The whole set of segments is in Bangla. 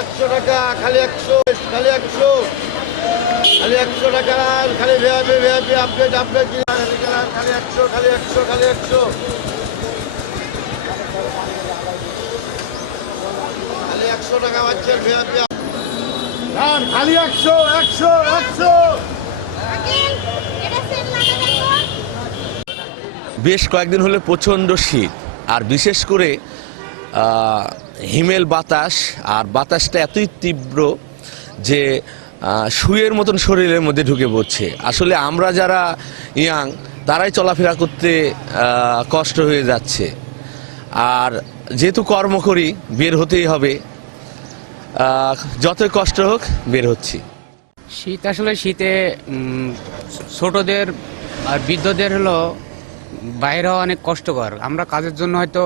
100 টাকা, খালি 100, খালি 100, খালি 100 টাকা, খালি ভিআইপি আপডেট খালি 100, খালি 100, খালি 100, খালি 100 টাকা পাচ্ছেন ভিআইপি খালি 100, 100, 100। বেশ কয়েকদিন হলে প্রচণ্ড শীত, আর বিশেষ করে হিমেল বাতাস, আর বাতাসটা এতই তীব্র যে শুয়ের মতন শরীরের মধ্যে ঢুকে পড়ছে। আসলে আমরা যারা ইয়াং তারাই চলাফেরা করতে কষ্ট হয়ে যাচ্ছে, আর যেহেতু কর্ম করি বের হতেই হবে, যতই কষ্ট হোক বের হচ্ছি। শীত আসলে শীতে ছোটদের আর বৃদ্ধদের হলো বাইরে হওয়া অনেক কষ্টকর। আমরা কাজের জন্য হয়তো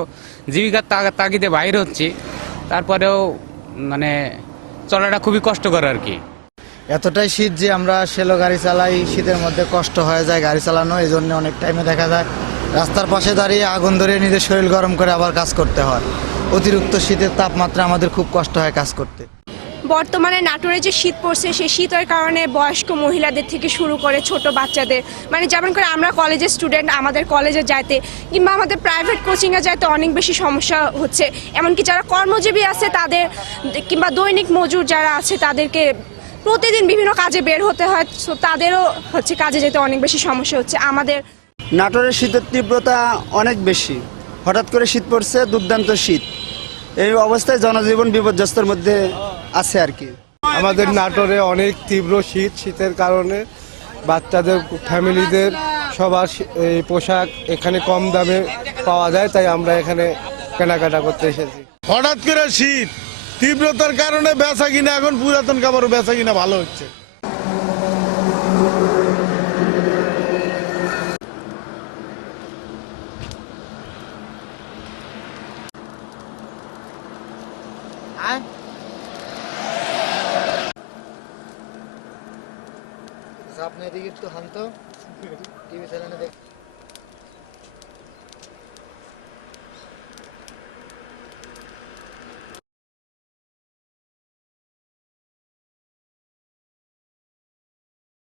জীবিকার তাগিদে বাইরে হচ্ছি, তারপরেও মানে চলাটা খুবই কষ্টকর আর কি। এতটাই শীত যে আমরা সেলো গাড়ি চালাই, শীতের মধ্যে কষ্ট হয়ে যায় গাড়ি চালানো। এই জন্য অনেক টাইমে দেখা যায় রাস্তার পাশে দাঁড়িয়ে আগুন ধরিয়ে নিজের শরীর গরম করে আবার কাজ করতে হয়। অতিরিক্ত শীতের তাপমাত্রা আমাদের খুব কষ্ট হয় কাজ করতে। বর্তমানে নাটোরে যে শীত পড়ছে, সেই শীতের কারণে বয়স্ক মহিলাদের থেকে শুরু করে ছোট বাচ্চাদের, মানে যেমন করে আমরা কলেজের স্টুডেন্ট, আমাদের কলেজে যাইতে কিংবা আমাদের প্রাইভেট কোচিংয়ে যাইতে অনেক বেশি সমস্যা হচ্ছে। এমনকি যারা কর্মজীবী আছে তাদের কিংবা দৈনিক মজুর যারা আছে তাদেরকে প্রতিদিন বিভিন্ন কাজে বের হতে হয়, সো তাদেরও হচ্ছে কাজে যেতে অনেক বেশি সমস্যা হচ্ছে। আমাদের নাটোরের শীতের তীব্রতা অনেক বেশি, হঠাৎ করে শীত পড়ছে, দুর্দান্ত শীত। এই অবস্থায় জনজীবন বিপর্যস্তের মধ্যে আছে আর কি। আমাদের নাটোরে অনেক তীব্র শীত, শীতের কারণে বাচ্চাদের, ফ্যামিলিদের সবার এই পোশাক এখানে কম দামে পাওয়া যায়, তাই আমরা এখানে কেনাকাটা করতে এসেছি। হঠাৎ করে শীত তীব্রতার কারণে বেচা কিনা, এখন পুরাতন কাপড় বেচা কিনা ভালো হচ্ছে। আপনি এদিকে একটু হান্ত টিভি চ্যানেলে দেখ।